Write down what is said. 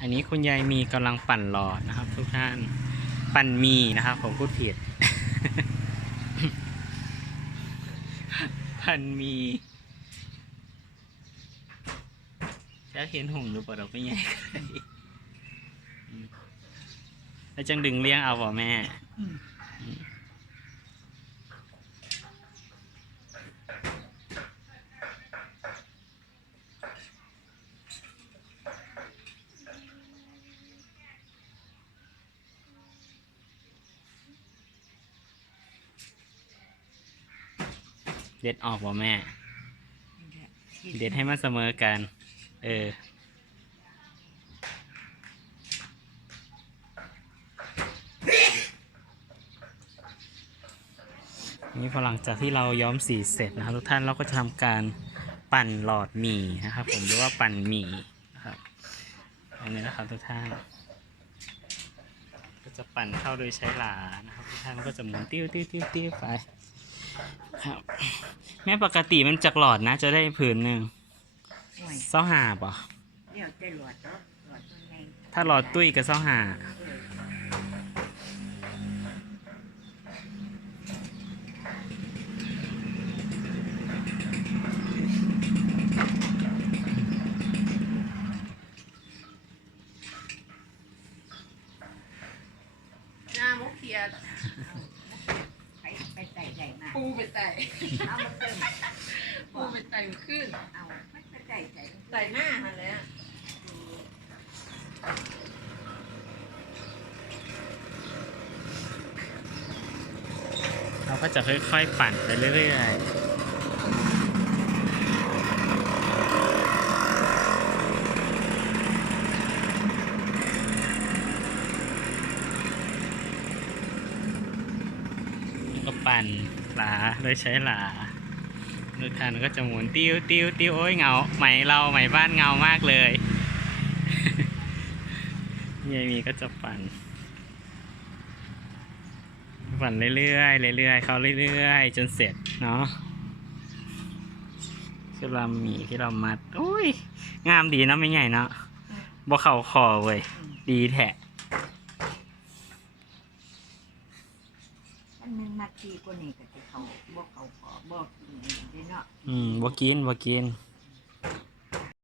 อันนี้คุณยายมีกำลังปั่นหลอดนะครับ ทุกท่านปั่นมีนะครับ ผมพูดผิด ปั่นมีจะเห็นหุ่งหรือเปล่าเราไม่ใหญ่แล้วจังดึงเลี้ยงเอาบ่แม่ เด็ดออกว่าแม่ เด็ดให้มันเสมอกัน เออ นี่พอหลังจากที่เราย้อมสีเสร็จนะครับทุกท่านเราก็จะทำการปั่นหลอดหมี่นะครับ ผมหรือว่าปั่นหมี่นะครับอันนี้นะครับทุกท่านก็จะปั่นเข้าโดยใช้หลานะครับทุกท่านก็จะหมุนติ้วติ้วติ้วติ้วไป ครับ แม่ปกติมันจากหลอดนะ จะได้ผืนหนึ่งห่วยเส้าหาป่ะเดี๋ยวจะหลวดเนาะหลวดมันไงถ้าหลอดตุ้ยกับเส้าหาหน้ามุกเขียด ไปไปใส่ใส่มา ปูไปใส่เอามาเติมปูไปใส่ขึ้นเอาไม่ไปใส่ใส่ใส่หน้าหันเลยอะเราก็จะค่อยๆปั่นไปเรื่อยๆแล้วก็ปั่น หลาโดยใช้หลาทุกท่านก็จะหมุนติ้วติ้วติ้วโอ้ยเงาไหมเราไหมบ้านเงามากเลยยายมีก็จะปั่นปั่นเรื่อยๆเรื่อยๆเขาเรื่อยๆ จนเสร็จเนาะคือลำหมีที่เรามัดโอ้ย งามดีเนาะไม่ใหญ่เนาะบ่เข่าคอเว้ยดีแท้ มันมันมาทีกว่านี้ก็จะเขาบอกเขาขอบอกกินได้เนาะอืมบ่กินบ่กิน